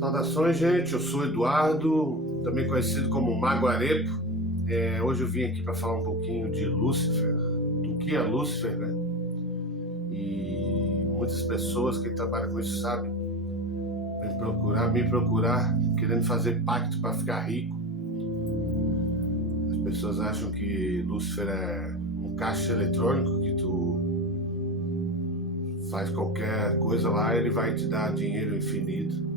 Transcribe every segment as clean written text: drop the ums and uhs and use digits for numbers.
Saudações, gente. Eu sou Eduardo, também conhecido como Mago Arepo. Hoje eu vim aqui para falar um pouquinho de Lúcifer, do que é Lúcifer, né? E muitas pessoas que trabalham com isso sabem, me procurar, querendo fazer pacto para ficar rico. As pessoas acham que Lúcifer é um caixa eletrônico que tu faz qualquer coisa lá, ele vai te dar dinheiro infinito.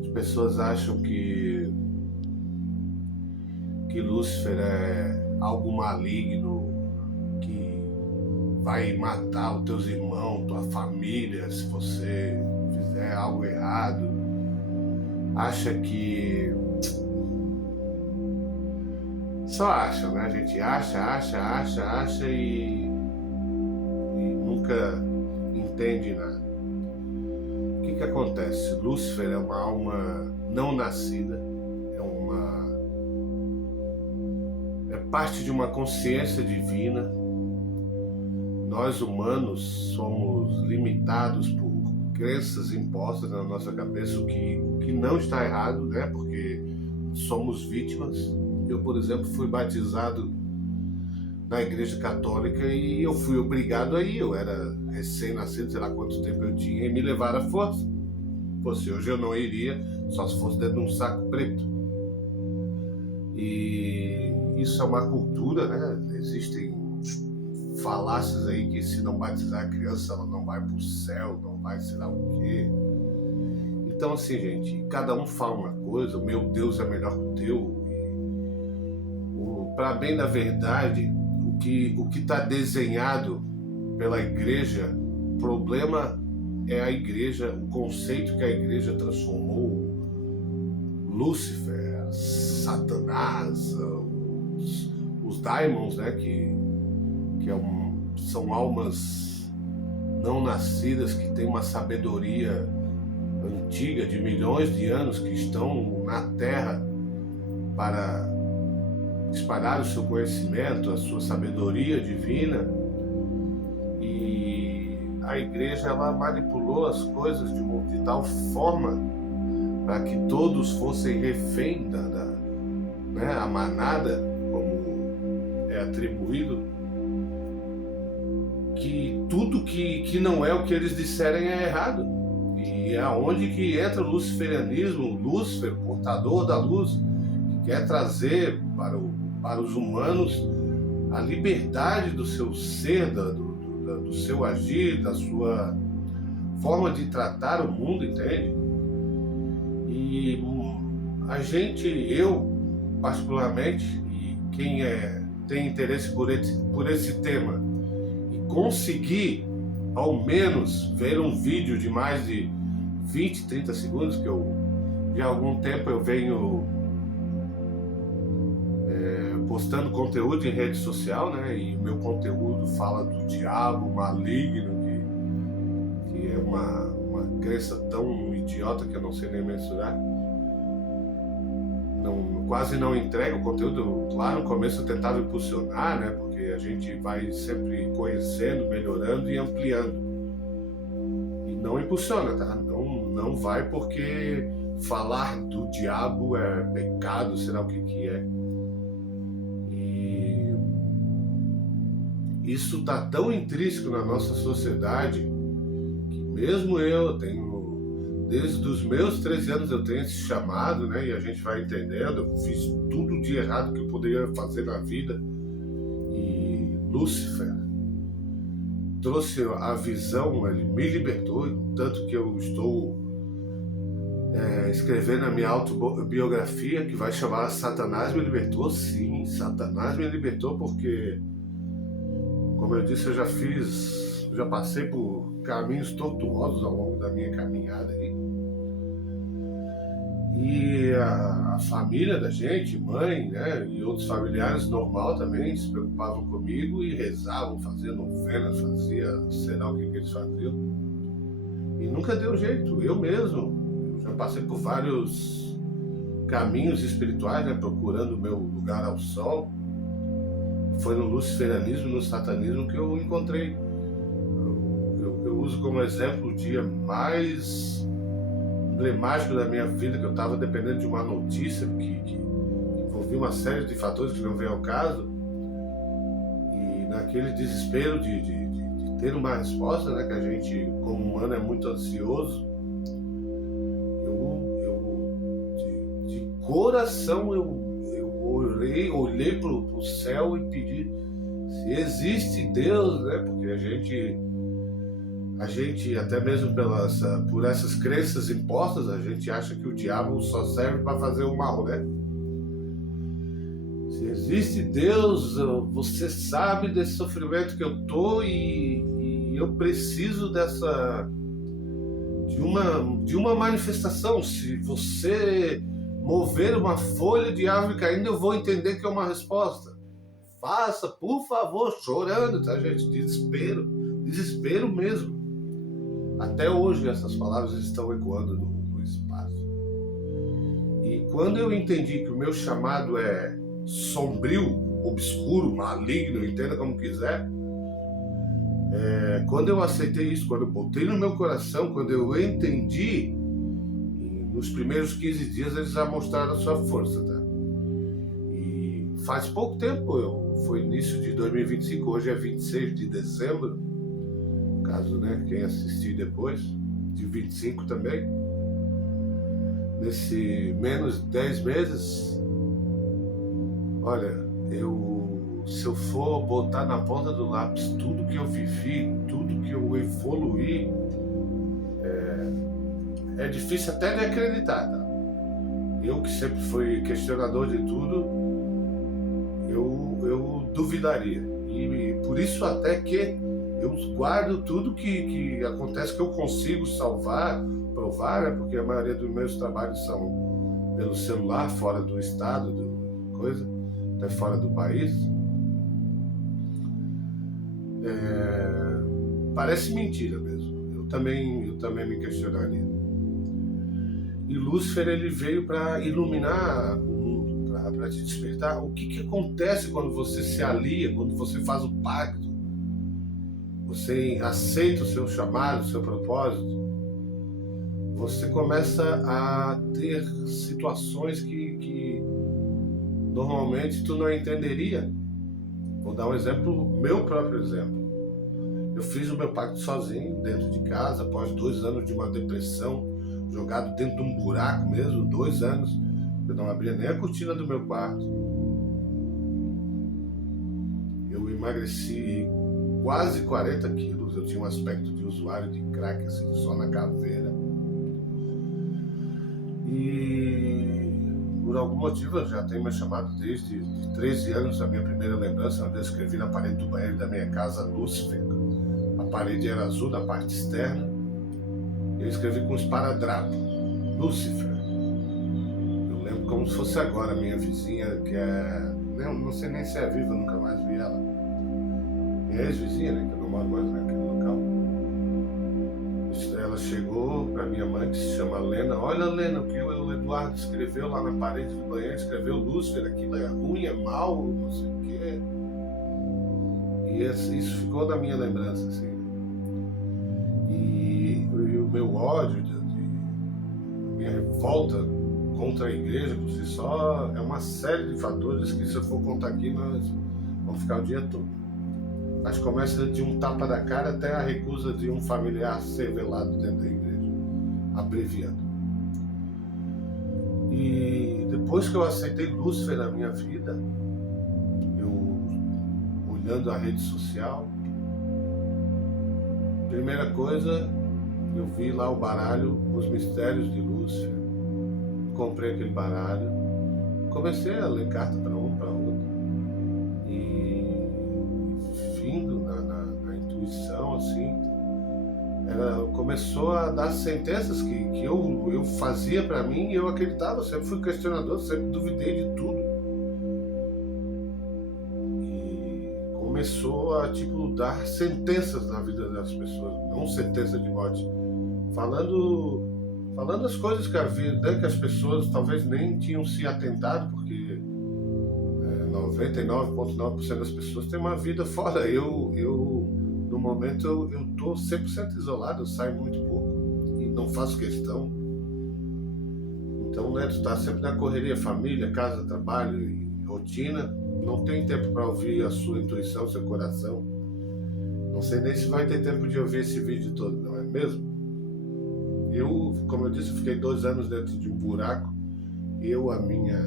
As pessoas acham que Lúcifer é algo maligno, que vai matar os teus irmãos, tua família, se você fizer algo errado. Acha que... Só acha, né? A gente acha e nunca entende nada. O que acontece? Lúcifer é uma alma não nascida, é parte de uma consciência divina. Nós humanos somos limitados por crenças impostas na nossa cabeça, o que não está errado, né? Porque somos vítimas. Eu, por exemplo, fui batizado na igreja católica e eu fui obrigado a ir. Eu era recém-nascido, sei lá quanto tempo eu tinha, e me levaram à força. Hoje eu não iria, só se fosse dentro de um saco preto. E isso é uma cultura, né? Existem falácias aí que se não batizar a criança, ela não vai para o céu, não vai sei lá o quê. Então, assim, gente, cada um fala uma coisa, o meu Deus é melhor que o teu. Para bem da verdade, o que está desenhado pela igreja, o problema é a igreja, o conceito que a igreja transformou Lúcifer, Satanás, os daimons, né, são almas não nascidas que têm uma sabedoria antiga de milhões de anos, que estão na Terra para espalhar o seu conhecimento, a sua sabedoria divina. E a igreja, ela manipulou as coisas de tal forma para que todos fossem refém né, a manada, como é atribuído, que tudo que não é o que eles disserem é errado. E é aonde que entra o luciferianismo, Lúcifer, portador da luz, que quer trazer para os humanos a liberdade do seu ser, do seu agir, da sua forma de tratar o mundo, entende? E eu particularmente, e quem tem interesse por esse tema, e conseguir ao menos ver um vídeo de mais de 20, 30 segundos, que de algum tempo eu venho postando conteúdo em rede social, né? E meu conteúdo fala do diabo maligno, que é uma crença tão idiota que eu não sei nem mensurar. Quase não entrego o conteúdo. Lá no começo eu tentava impulsionar, né? Porque a gente vai sempre conhecendo, melhorando e ampliando. E não impulsiona, tá? Não vai, porque falar do diabo é pecado, sei lá o que é. E isso está tão intrínseco na nossa sociedade que mesmo eu tenho... Desde os meus 13 anos eu tenho esse chamado, né? E a gente vai entendendo. Eu fiz tudo de errado que eu poderia fazer na vida. E Lúcifer trouxe a visão, ele me libertou, tanto que eu estou escrevendo a minha autobiografia, que vai chamar Satanás Me Libertou. Sim, Satanás me libertou, porque, como eu disse, eu já passei por caminhos tortuosos ao longo da minha caminhada aí. E a família da gente, mãe, né, e outros familiares normal também se preocupavam comigo e rezavam, faziam novenas, sei lá o que eles faziam. E nunca deu jeito. Eu mesmo já passei por vários caminhos espirituais, né, procurando o meu lugar ao sol. Foi no luciferianismo, no satanismo que eu encontrei. Eu uso como exemplo o dia mais emblemático da minha vida, que eu estava dependendo de uma notícia que envolvia uma série de fatores que não vem ao caso, e naquele desespero de ter uma resposta, né, que a gente, como humano, é muito ansioso, de coração eu olhei para o céu e pedi se existe Deus, né, porque a gente até mesmo por essas crenças impostas, a gente acha que o diabo só serve para fazer o mal, né? Se existe Deus, você sabe desse sofrimento que eu tô e eu preciso de uma manifestação. Se você mover uma folha de árvore caindo, eu vou entender que é uma resposta. Faça, por favor, chorando, tá, gente? Desespero mesmo. Até hoje essas palavras estão ecoando no espaço. E quando eu entendi que o meu chamado é sombrio, obscuro, maligno, entenda como quiser, quando eu aceitei isso, quando eu botei no meu coração, quando eu entendi, nos primeiros 15 dias eles já mostraram a sua força, tá? E faz pouco tempo, foi início de 2025, hoje é 26 de dezembro, caso, né, quem assistir depois, de 25 também, nesse menos de 10 meses, olha, se eu for botar na ponta do lápis tudo que eu vivi, tudo que eu evoluí, é difícil até de acreditar, tá? Eu que sempre fui questionador de tudo, eu duvidaria. E por isso até que eu guardo tudo que acontece, que eu consigo salvar, provar, né? Porque a maioria dos meus trabalhos são pelo celular, fora do estado, até fora do país. Parece mentira mesmo. Eu também me questionaria. E Lúcifer, ele veio para iluminar o mundo, para te despertar. O que acontece quando você se alia, quando você faz o pacto, você aceita o seu chamado, o seu propósito, você começa a ter situações que normalmente tu não entenderia. Vou dar um exemplo, meu próprio exemplo. Eu fiz o meu pacto sozinho, dentro de casa, após 2 anos de uma depressão, jogado dentro de um buraco mesmo, 2 anos. Eu não abria nem a cortina do meu quarto. Eu emagreci quase 40 quilos, eu tinha um aspecto de usuário de crack, assim, só na caveira. E por algum motivo eu já tenho me chamado desde 13 anos. A minha primeira lembrança, uma vez escrevi na parede do banheiro da minha casa Lúcifer. A parede era azul na parte externa. Eu escrevi com esparadrapo, Lúcifer. Eu lembro como se fosse agora, minha vizinha, que não sei nem se é viva, nunca mais vi ela. Minha ex-vizinha, né, que eu não moro mais naquele local. Ela chegou para minha mãe, que se chama Lena. Olha, Lena, o que o Eduardo escreveu lá na parede do banheiro, escreveu Lúcifer, aquilo é ruim, é mal, não sei o quê. E isso ficou na minha lembrança, assim. E o meu ódio, minha revolta contra a igreja por si só, é uma série de fatores que, se eu for contar aqui, nós vamos ficar o dia todo. Mas começa de um tapa da cara até a recusa de um familiar ser velado dentro da igreja, abreviando. E depois que eu aceitei Lúcifer na minha vida, eu olhando a rede social, primeira coisa, eu vi lá o baralho, Os Mistérios de Lúcifer. Comprei aquele baralho, comecei a ler carta para um, para outro. E vindo na intuição, assim, começou a dar sentenças que eu fazia para mim e eu acreditava. Eu sempre fui questionador, sempre duvidei de tudo. E começou a, dar sentenças na vida das pessoas, não sentença de morte, falando as coisas que havia, né, que as pessoas talvez nem tinham se atentado, porque 99,9% das pessoas têm uma vida fora. Eu no momento, eu estou 100% isolado, eu saio muito pouco e não faço questão. Então, né, tu está sempre na correria, família, casa, trabalho e rotina, não tem tempo para ouvir a sua intuição, seu coração. Não sei nem se vai ter tempo de ouvir esse vídeo todo, não é mesmo? Eu, como eu disse, fiquei 2 anos dentro de um buraco, a minha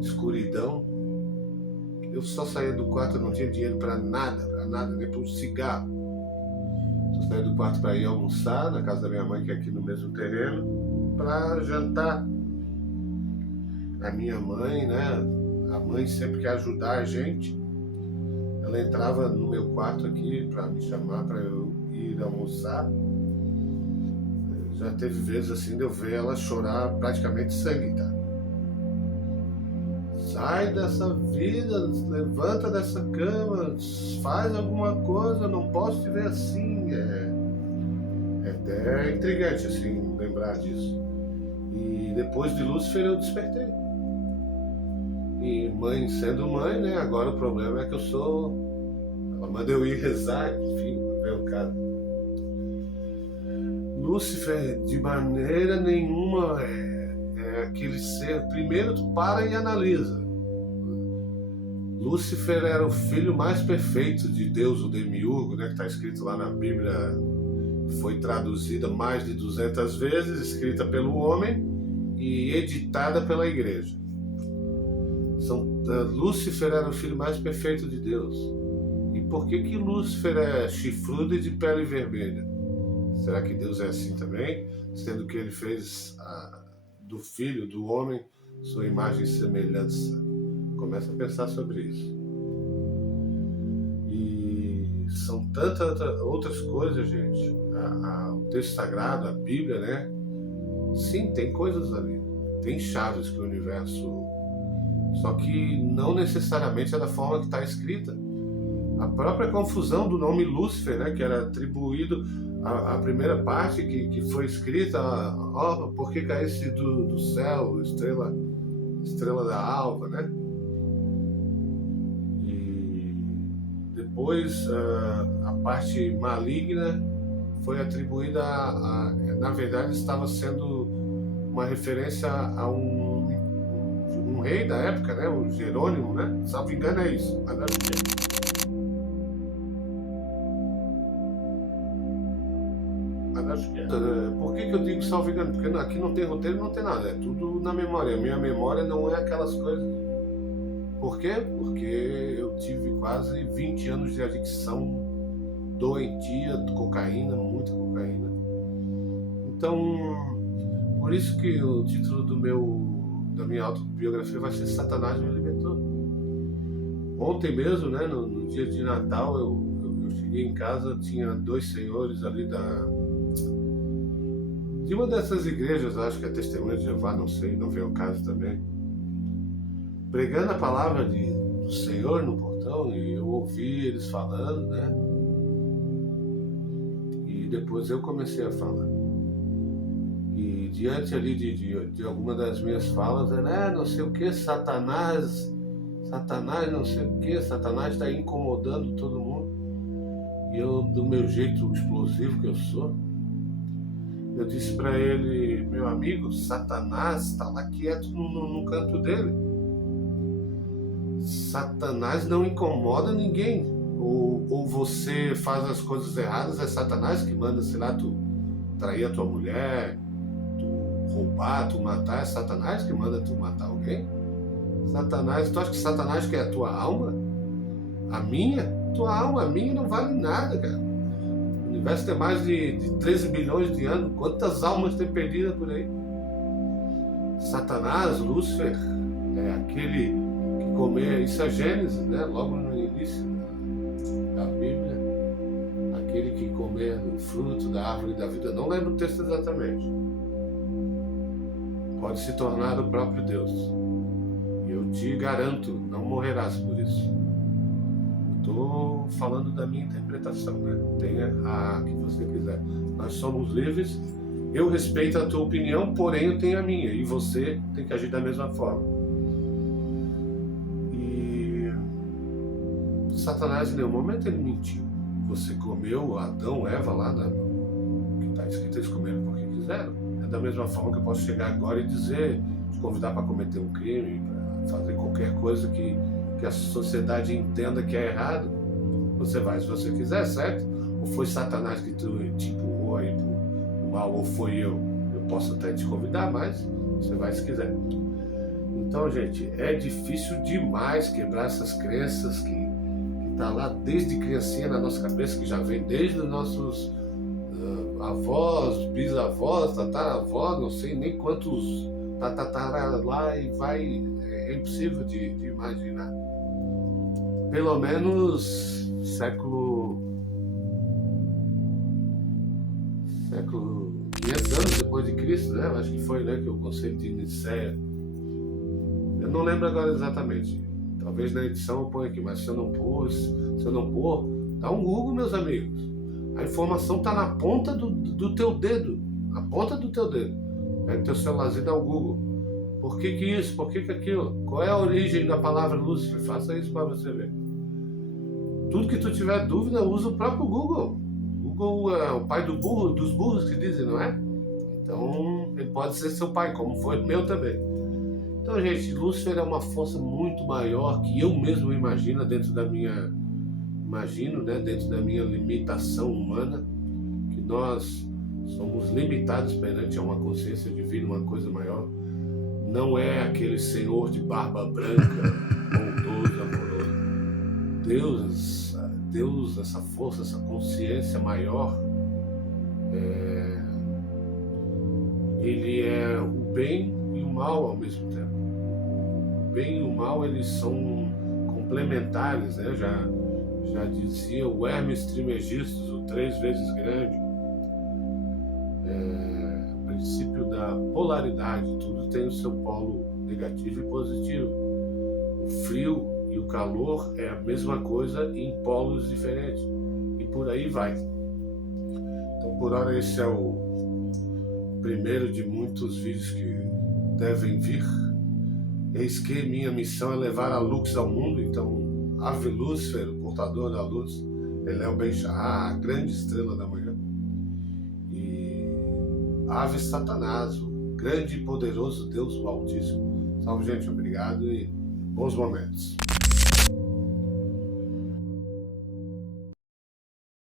escuridão. Eu só saía do quarto, eu não tinha dinheiro para nada, nem para um cigarro. Só saía do quarto para ir almoçar na casa da minha mãe, que é aqui no mesmo terreno, para jantar. A minha mãe, né? A mãe sempre quer ajudar a gente. Ela entrava no meu quarto aqui para me chamar para eu ir almoçar. Já teve vezes assim de eu ver ela chorar praticamente sangue, tá? Sai dessa vida, levanta dessa cama, faz alguma coisa, não posso te ver assim. É até intrigante assim lembrar disso. E depois de Lúcifer eu despertei. E mãe sendo mãe, né? Agora o problema é que ela manda eu ir rezar, enfim, não é o caso. Lúcifer, de maneira nenhuma, é aquele ser. Primeiro tu para e analisa. Lúcifer era o filho mais perfeito de Deus, o demiurgo, né, que está escrito lá na Bíblia, foi traduzida mais de 200 vezes, escrita pelo homem e editada pela igreja. Lúcifer era o filho mais perfeito de Deus. E por que Lúcifer é chifrudo e de pele vermelha? Será que Deus é assim também? Sendo que ele fez do filho, do homem, sua imagem e semelhança. Começa a pensar sobre isso. E são tantas outras coisas, gente. O texto sagrado, a Bíblia, né? Sim, tem coisas ali. Tem chaves que o universo... Só que não necessariamente é da forma que está escrita. A própria confusão do nome Lúcifer, né? Que era atribuído... A primeira parte que foi escrita, por que caísse do céu, estrela da alva, né? E depois a parte maligna foi atribuída na verdade estava sendo uma referência a um rei da época, né? O Jerônimo, né? Salvo engano é isso. Mas acho que é. Por que eu digo salvo engano? Porque aqui não tem roteiro, não tem nada, é tudo na memória. A minha memória não é aquelas coisas. Por quê? Porque eu tive quase 20 anos de adicção doentia, cocaína, muita cocaína. Então, por isso que o título da minha autobiografia vai ser Satanás me libertou. Ontem mesmo, né, no dia de Natal, eu cheguei em casa, tinha 2 senhores ali de uma dessas igrejas, acho que é Testemunha de Jeová, não sei, não veio o caso também, pregando a palavra do Senhor no portão, e eu ouvi eles falando, né? E depois eu comecei a falar. E diante ali de alguma das minhas falas, era, não sei o que, Satanás não sei o que, Satanás está incomodando todo mundo. E eu, do meu jeito explosivo que eu sou, eu disse para ele, meu amigo, Satanás está lá quieto no canto dele. Satanás não incomoda ninguém. Ou você faz as coisas erradas, é Satanás que manda, sei lá, tu trair a tua mulher, tu roubar, tu matar, é Satanás que manda tu matar alguém. Satanás, tu acha que Satanás quer a tua alma? A minha? Tua alma, a minha não vale nada, cara. O universo tem mais de 13 bilhões de anos. Quantas almas tem perdidas por aí? Satanás, Lúcifer, é aquele que comer... Isso é Gênesis, né? Logo no início da Bíblia. Aquele que comer do fruto da árvore da vida. Não lembro o texto exatamente. Pode se tornar o próprio Deus. E eu te garanto, não morrerás por isso. Estou falando da minha interpretação, né? Tenha a que você quiser. Nós somos livres. Eu respeito a tua opinião, porém eu tenho a minha. E você tem que agir da mesma forma. E Satanás, em nenhum momento ele mentiu. Você comeu, Adão, Eva lá, que está escrito, eles comeram porque quiseram. É da mesma forma que eu posso chegar agora e dizer, te convidar para cometer um crime, para fazer qualquer coisa que a sociedade entenda que é errado. Você vai se você quiser, certo? Ou foi Satanás que te empurrou aí pro mal, ou foi eu. Eu posso até te convidar, mas você vai se quiser. Então, gente, é difícil demais quebrar essas crenças que tá lá desde criancinha na nossa cabeça, que já vem desde os nossos avós, bisavós, tataravós, não sei nem quantos tatatara lá, e vai, é impossível de imaginar. Pelo menos século 500 anos depois de Cristo, né? Acho que foi, né, que o conceito de Nicéia. Eu não lembro agora exatamente. Talvez na edição eu ponha aqui, mas se eu não pôr, dá um Google, meus amigos. A informação está na ponta do teu dedo. Na ponta do teu dedo. Pega o teu celularzinho e dá um Google. Por que isso? Por que aquilo? Qual é a origem da palavra Lúcifer? Faça isso para você ver. Tudo que tu tiver dúvida, usa o próprio Google. Google é o pai dos burros que dizem, não é? Então, ele pode ser seu pai, como foi o meu também. Então, gente, Lúcifer é uma força muito maior que eu mesmo imagino, né, dentro da minha limitação humana, que nós somos limitados perante a uma consciência divina, uma coisa maior. Não é aquele senhor de barba branca, bondoso, amoroso. Deus, essa força, essa consciência maior, ele é o bem e o mal ao mesmo tempo. O bem e o mal, eles são complementares, né? Já dizia o Hermes Trismegistus, o 3 vezes grande, o princípio da polaridade. Tudo tem o seu polo negativo e positivo. O frio e o calor é a mesma coisa em polos diferentes, e por aí vai. Então, por hora, esse é o primeiro de muitos vídeos que devem vir. Eis que minha missão é levar a luz ao mundo. Então, Ave Lúcifer, o portador da luz, ele é o Ben-Shahar, a grande estrela da manhã, e Ave Satanás, o grande e poderoso Deus, o Altíssimo. Salve, gente, obrigado e bons momentos.